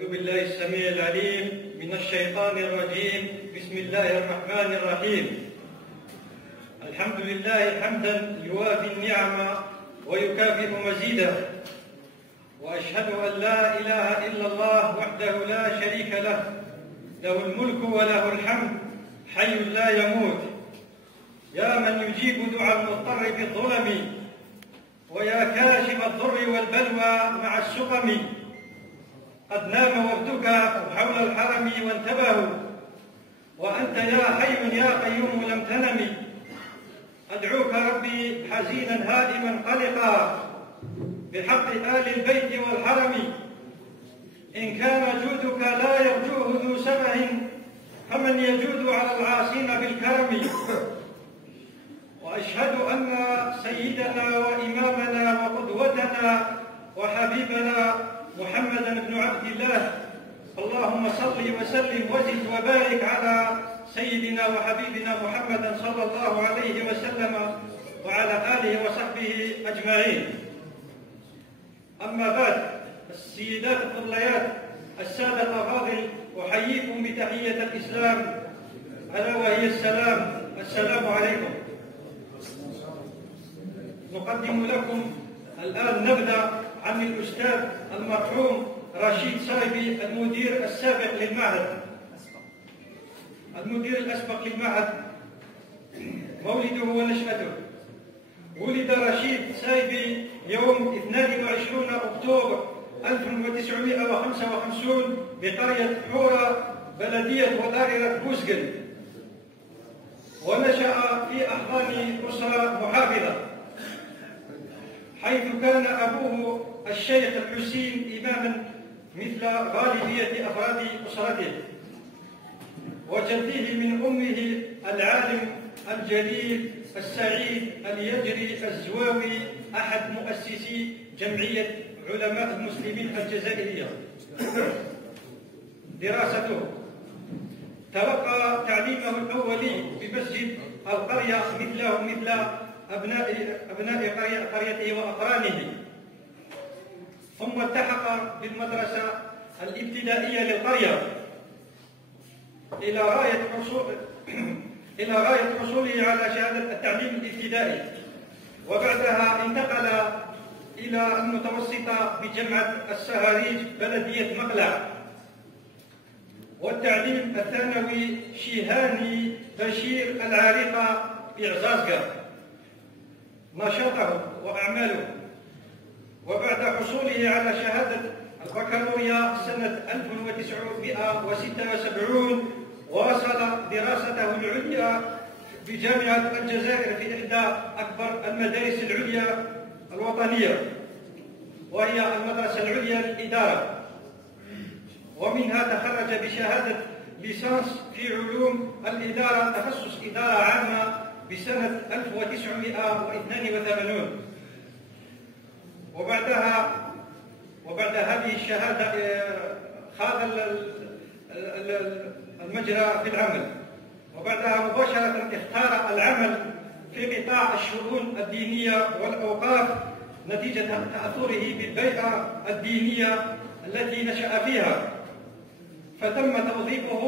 أعوذ بالله السميع العليم من الشيطان الرجيم. بسم الله الرحمن الرحيم. الحمد لله حمدا يوافي النعم ويكافئ مزيده، وأشهد أن لا إله إلا الله وحده لا شريك له، له الملك وله الحمد حي لا يموت، يا من يجيب دعاء المضطر بالظلم، ويا كاشف الضر والبلوى مع السقم. قد نام وابتكى حول الحرم وانتبهوا، وأنت يا حي يا قيوم لم تنم. أدعوك ربي حزينا هائما قلقا بحق آل البيت والحرم. إن كان جودك لا يرجوه ذو سمه، فمن يجود على العاصين بالكرم. وأشهد أن سيدنا وإمامنا وقدوتنا وحبيبنا محمدا بن عبد الله، اللهم صل وسلم وزد وبارك على سيدنا وحبيبنا محمد صلى الله عليه وسلم وعلى آله وصحبه أجمعين. أما بعد، السيدات الفضليات، السادة الأفاضل، أحييكم بتحية الإسلام ألا وهي السلام عليكم. نقدم لكم الآن نبذة عن الأستاذ المرحوم رشيد صايبي، المدير السابق للمعهد، المدير الأسبق للمعهد. مولده ونشأته: ولد رشيد صايبي يوم 22 أكتوبر 1955 بقرية حورة بلدية ودائرة بوزقل، ونشأ في أحضان أسرة محافظة، حيث كان أبوه الشيخ الحسين إماما مثل غالبية أفراد أسرته، وجده من أمه العالم الجليل السعيد اليجري الزواوي، أحد مؤسسي جمعية علماء المسلمين الجزائرية. دراسته: تلقى تعليمه الأولي بمسجد القرية مثل أبناء قريته وأقرانه، ثم التحق بالمدرسة الابتدائية للقرية إلى غاية حصوله على شهادة التعليم الابتدائي، وبعدها انتقل إلى المتوسطة بجامعة السهاريج بلدية مقلع، والتعليم الثانوي شيهاني بشير العريقة بعزازقة. نشاطه وأعماله: وبعد حصوله على شهادة البكالوريا سنة 1976 واصل دراسته العليا بجامعة الجزائر في إحدى أكبر المدارس العليا الوطنية، وهي المدرسة العليا للإدارة، ومنها تخرج بشهادة ليسانس في علوم الإدارة تخصص إدارة عامة بسنة 1982. وبعد هذه الشهادة خاض المجرى في العمل، وبعدها مباشرة اختار العمل في قطاع الشؤون الدينية والأوقاف نتيجة تأثره بالبيئة الدينية التي نشأ فيها، فتم توظيفه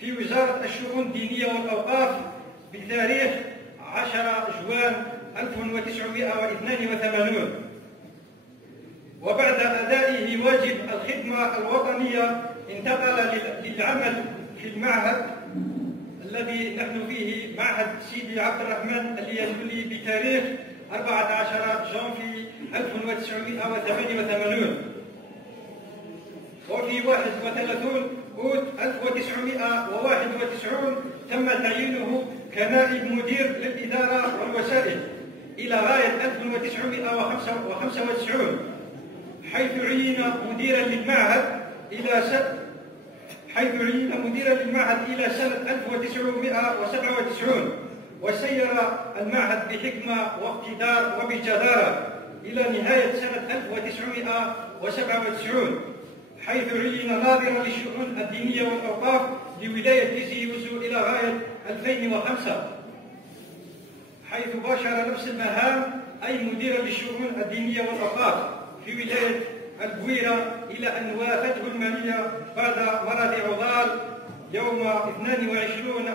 في وزارة الشؤون الدينية والأوقاف بتاريخ 10 جوان 1982. وبعد أدائه واجب الخدمة الوطنية انتقل للعمل في المعهد الذي نحن فيه، معهد سيدي عبد الرحمن اليانبولي، بتاريخ 14 جانفي 1988. وفي 31 أوت 1991 تم تعيينه كنائب مدير للإدارة والوسائل إلى غاية 1995، حيث عين مديرا للمعهد إلى سنة 1997، وسير المعهد بحكمة واقتدار وبجدارة إلى نهاية سنة 1997، حيث عين ناظرا للشؤون الدينية والأوقاف لولاية تيزي يوزو إلى غاية 2005، حيث باشر نفس المهام أي مديرا للشؤون الدينية والأوقاف في ولاية البويرة إلى أن وافته المنية بعد مرض عضال يوم 22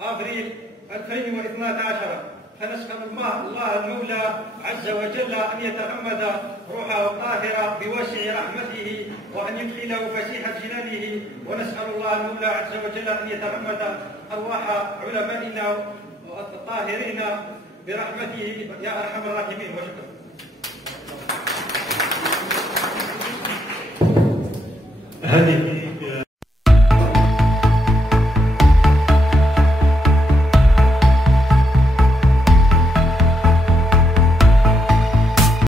أبريل 2012. فنسأل الله المولى عز وجل أن يتغمد روحه الطاهرة بواسع رحمته وأن يدخله فسيح جنانه، ونسأل الله المولى عز وجل أن يتغمد أرواح علمائنا الطاهرين برحمته يا أرحم الراحمين. وشكرا. هذه